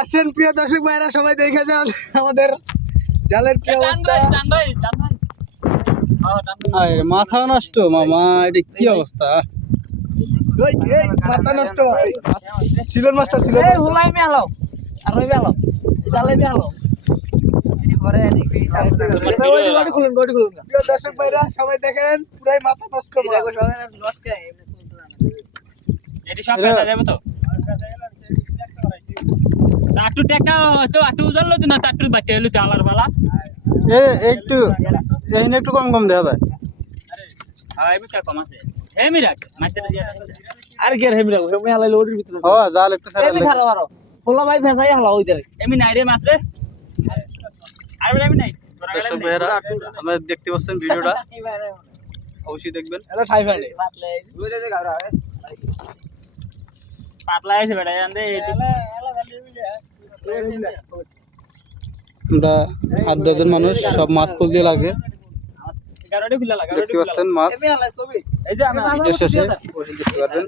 আসেন প্রিয় দর্শক ভাইরা, সবাই দেখে যান আমাদের জালের কি অবস্থা। মাথা নষ্ট মামা, এটা কি অবস্থা? মাথা নষ্ট ভাই। সিলন মাস্টার ছিল দর্শক ভাইরা, সবাই দেখেন পুরাই মাথা নষ্ট। একটু একটু কম কম দেখা যায়। আর কি হেমি রাখবো, হেমি হালাইলে ওটির ভিতরে ও জাল একটু হেমি খারাপ আরো ফোলা ভাই ফেসাই হালা ওই দেরে এমনি নাই রে মাছ রে, আর এমনি নাই। দর্শক ভাইয়েরা, আপনারা দেখতে পাচ্ছেন ভিডিওটা, অবশ্যই দেখবেন। এটা ঠাই ফাইলে পাতলা আছে বেটা জান দে। আমরা 8-10 মানুষ, সব মাছ খুল দিয়ে লাগে। গাড়ি খুলে লাগা, দেখতে পাচ্ছেন মাছ হেমি হালাই কবি এই যে আমি শেষে বসে দেখতে পারবেন।